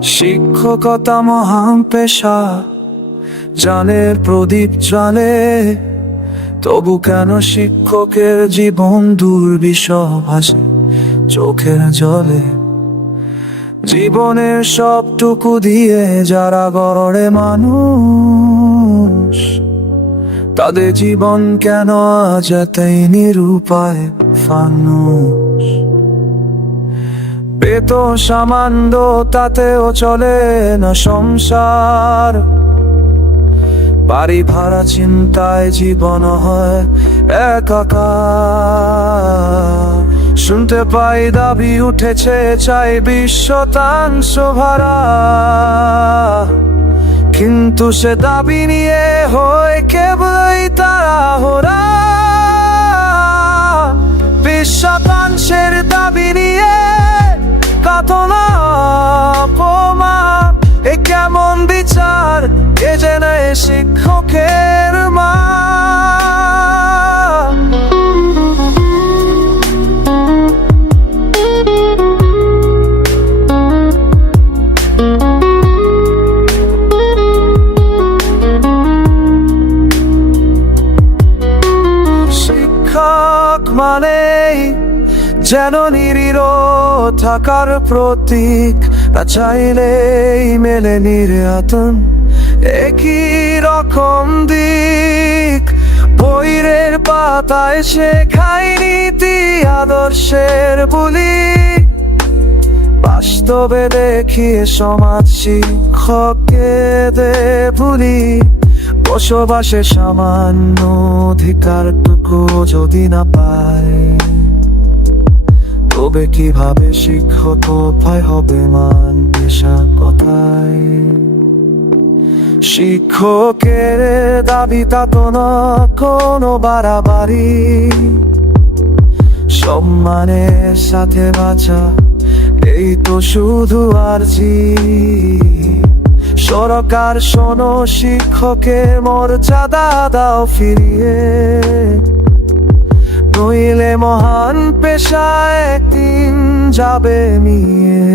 শিক্ষকতা মহান পেশা, জানের প্রদীপ জালে তবু কেন শিক্ষকের জীবন দুর্বিষহ ভাসে চোখের জলে জীবনের সবটুকু দিয়ে যারা গড়ে মানুষ, তাদের জীবন কেন আজ এতই নিরুপায়, ফানুষ? পেত সামান্য তাতেও চলে না সংসার। বাড়ি ভাড়া চিন্তায় জীবন হয় একাকার। শুনতে পাই দাবি উঠেছে, চাই বিশ্বতাংশ ভাড়া কিন্তু সে দাবি নিয়ে হয় কেবলই তারা হোরা শিক্ষকের মা। শিক্ষক মানেই যেন নিরীর থাকার প্রতীক চাইলেই মেলে নির্যাতন। একই রকম দিক। বইরের পাতায় শেখাই নীতি আদর্শের বুলি। বাস্তবে দেখিয়ে সমাজ শিক্ষককে দে ভুলি বসবাসে সামান্য অধিকারটুকু যদি না পায়, তবে কীভাবে শিক্ষক উপায় হবে মান শিক্ষকের দাবি তা তো না কোনো বাড়াবাড়ি। সম্মানের সাথে বাঁচা এই তো শুধু আরজি। সরকার শোনো, শিক্ষকের মর্যাদা দাও ফিরিয়ে। নইলে মহান পেশায় একদিন যাবে নিয়ে